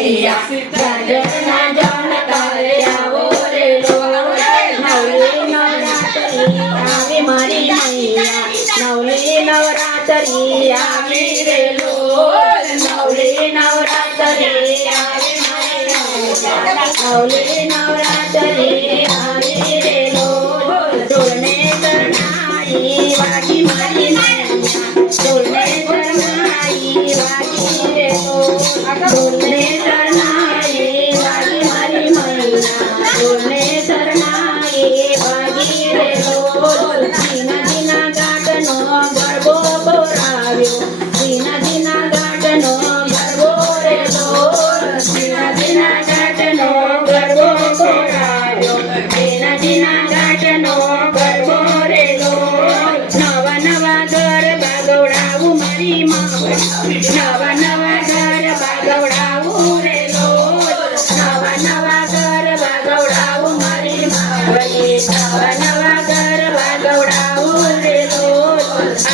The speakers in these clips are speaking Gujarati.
મૈયા ગાજરના જન કરે આવો રે લોલ નવલી નવરાત્રી આવી મારી મૈયા નવલી નવરાત્રી આવી રે લોલ નવલી નવરાત્રી આવી મારી મૈયા નવલી નવરાત્રી આવી રે લોલ ઢોલને શરણાઈ વાગી મારી મૈયા ઢોલને શરણાઈ વાગી રે લોલ ઢોલને શરણાઈ વાગી મારી મૈયા ઢોલને શરણાઈ વાગી રે લોલ ધીના ધીના ગાટનો ગરબો બોરાવ્યો ધીના ધીના ગાટનો ગરબો રે લોલ ધીના ધીના ગાટનો ગરબો બોરાવ્યો ધીના ધીના ગાટનો ગરબો રે લોલ નવા નવા ગરબા ગવડાવું મારી માવડી નવા નવા ગરબા ગવડાવું રે લોલ નવા નવા ગરબા ગવડાવું મારી માવડી નવા નવા ગરબા ગવડાવું રે લોલ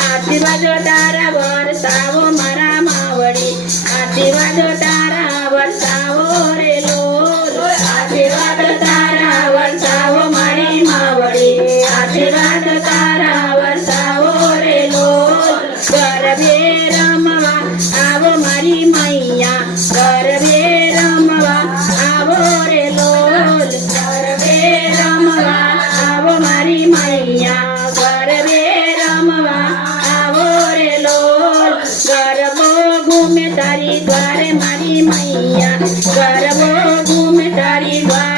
આશીર્વાદ તારા વરસાવો મારા માવડી આશીર્વાદ તારા વરસાવો રે લોલ આશીર્વાદ તારા વરસાવો મારી માવડી આશીર્વાદ તારા વરસાવો રે લોલ ગરબે રમવા આવો મારી મૈયા ગરબે રમવા આવો રે લોલ ગરબે રમવા આવો મારી મૈયા ગરબે રમવા આવો રે લોલ ગરબો ઘૂમે તારી દ્વારે મારી મૈયા ગરબો ઘૂમે તારી દ્વારે